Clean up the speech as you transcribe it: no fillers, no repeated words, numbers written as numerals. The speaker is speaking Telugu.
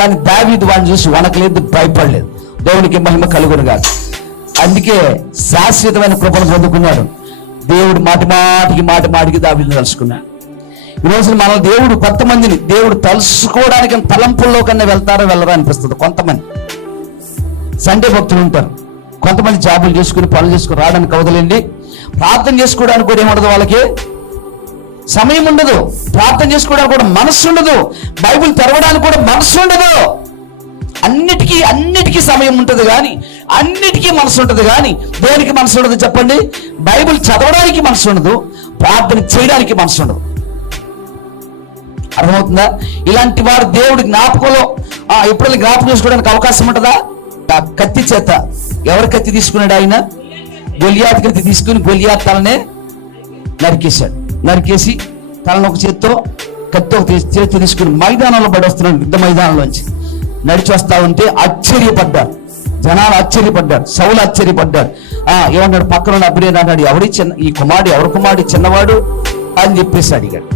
కానీ దావీదు వాడిని చూసి వణకలేదు, భయపడలేదు. దేవునికి మహిమ కలుగును గాక. అందుకే శాశ్వతమైన కృపను పొందుకున్నాడు. దేవుడు మాటికి దావీదుని తలుసుకున్నాడు. ఈరోజు మన దేవుడు కొంతమందిని దేవుడు తలుసుకోవడానికి తలంపుల్లో కన్నా వెళ్తారో వెళ్ళరా అనిపిస్తుంది. కొంతమంది సండే భక్తులు ఉంటారు, కొంతమంది జాబులు చేసుకుని పనులు చేసుకుని రావడానికి అవదలేండి. ప్రార్థన చేసుకోవడానికి కూడా ఏముండదు, వాళ్ళకి సమయం ఉండదు. ప్రార్థన చేసుకోవడానికి కూడా మనస్సు ఉండదు. బైబిల్ తెరవడానికి కూడా మనస్సు ఉండదు. అన్నిటికీ సమయం ఉంటుంది కానీ, అన్నిటికీ మనసు ఉంటుంది కానీ దేనికి మనసు ఉండదు చెప్పండి? బైబిల్ చదవడానికి మనసు ఉండదు, ప్రార్థన చేయడానికి మనసు ఉండదు. అర్థమవుతుందా? ఇలాంటి వారు దేవుడి జ్ఞాపకంలో ఎప్పుడైనా జ్ఞాపకం చేసుకోవడానికి అవకాశం ఉంటుందా? ఆ కత్తి చేత ఎవరి కత్తి తీసుకున్నాడు? ఆయన గొలియాత్ కత్తి తీసుకుని గొలియాత్ తలనే నరికేశాడు. నరికేసి తలను ఒక చేత్తో కత్తి ఒక చేతి తీసుకుని మైదానంలో పడి వస్తున్నాడు. యుద్ధ మైదానంలోంచి నడిచి వస్తా ఉంటే ఆశ్చర్యపడ్డారు జనాలు, ఆశ్చర్యపడ్డారు. సౌలు ఆశ్చర్యపడ్డాడు. ఏమన్నాడు? పక్కన అభిరేన్ అన్నాడు, ఎవరి కుమారుడు చిన్నవాడు అని చెప్పేసి అడిగాడు.